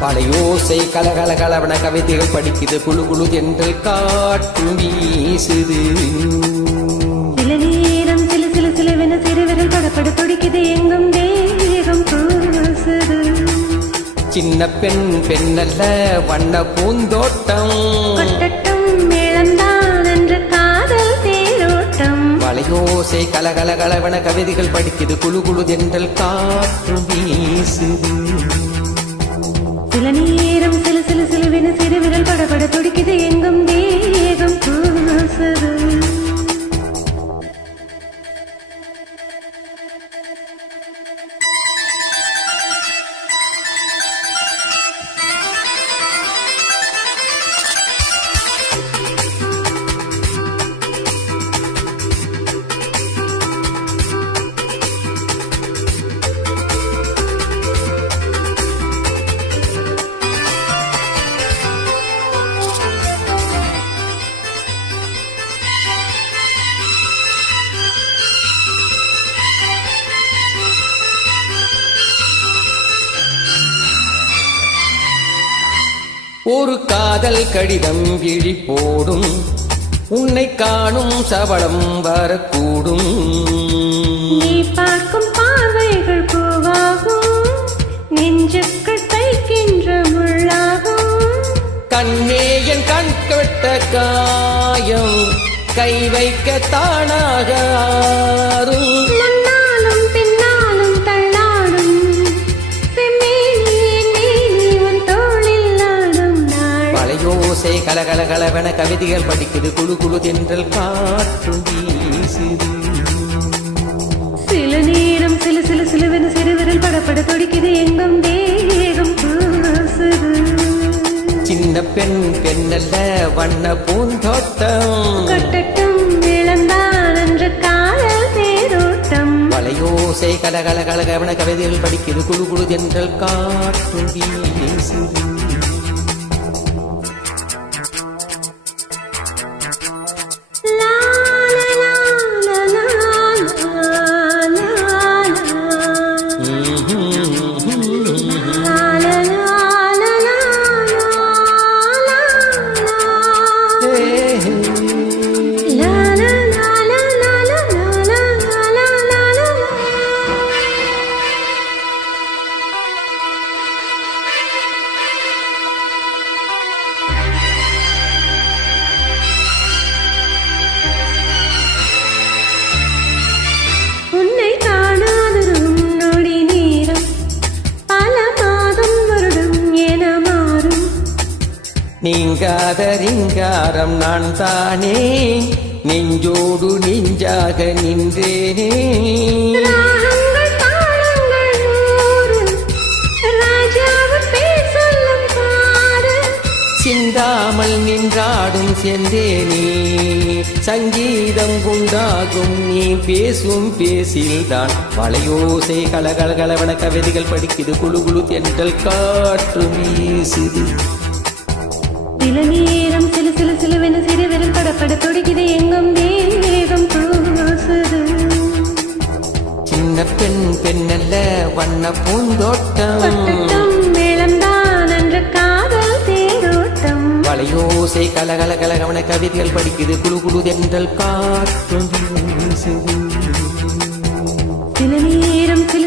பழையோசை கலகல கலவன கவிதைகள் படிக்குது. குழு குழு தென்றல் காற்றும் வீசுது. சில நேரம் சில சில சிலவென சிறுவிரல் படப்பட துடிக்குது. எங்கும் கூசுது சின்ன பெண் பெண்ணல்ல வண்ண பூந்தோட்டம். கொட்டட்டும் மேளம்தான் என்று காதல் தேரோட்டம். வளையோசை கலகல கலவன கவிதைகள் படிக்குது. குழு குழு தென்றல் காற்றும் வீசுது. சில நேரம் சில சில சிலவென சிறுவிரல் படபட துடிக்குது என் ஒரு காதல் கடிதம் விழி போடும். உன்னை காணும் சபலம் வரக்கூடும். நீ பார்க்கும் பார்வைகள் பூவாகும். நெஞ்சுக்குள் தைக்கின்ற முள்ளாகும். கண்ணே என் கண் கெட்ட காயம். கை வைக்க தானாக ஆறும். பழையோசை கலகல கலவென கவிதைகள் படிக்குது. குழு குழு தென்றல் காற்றும் வீசுது. சில நேரம் சில சில சிலுவென சிறுவிரல் படப்பட துடிக்குது. எங்கும் தேகம் சின்ன பெண் பெண்ணல்ல வண்ண பூந்தோட்டம். கொட்டட்டும் இளந்தான் என்று காதல் தேரோட்டம் வளையோசை கலகல கலகவன கவிதைகள் படிக்குது. குழு குழு தென்றல் காற்றும் வீசுது. நீங்காத ரீங்காரம் நான் தானே நெஞ்சோடு நெஞ்சாக நின்றேனே. சிந்தாமல் நின்றாடும் செந்தேனே. சங்கீதம் உண்டாகும் நீ பேசும் பேசில்தான். வளையோசை கலகல கலவன கவிதைகள் படிக்குது குழு குழு தென்றல் காற்று வீசுது. சில நேரம் சில சில சிலுவென சிறுவிரல் படப்பட துடிக்குது. எங்கும் தேகம் கூசுது சின்ன பெண் பெண்ணல்ல வண்ண பூந்தோட்டம். மேளம்தான் என்று காதல் தேரோட்டம். வளையோசை கலகல கலகவன கவிதைகள் படிக்குது. குழு குழு தென்றல் காற்று சில நேரம் சில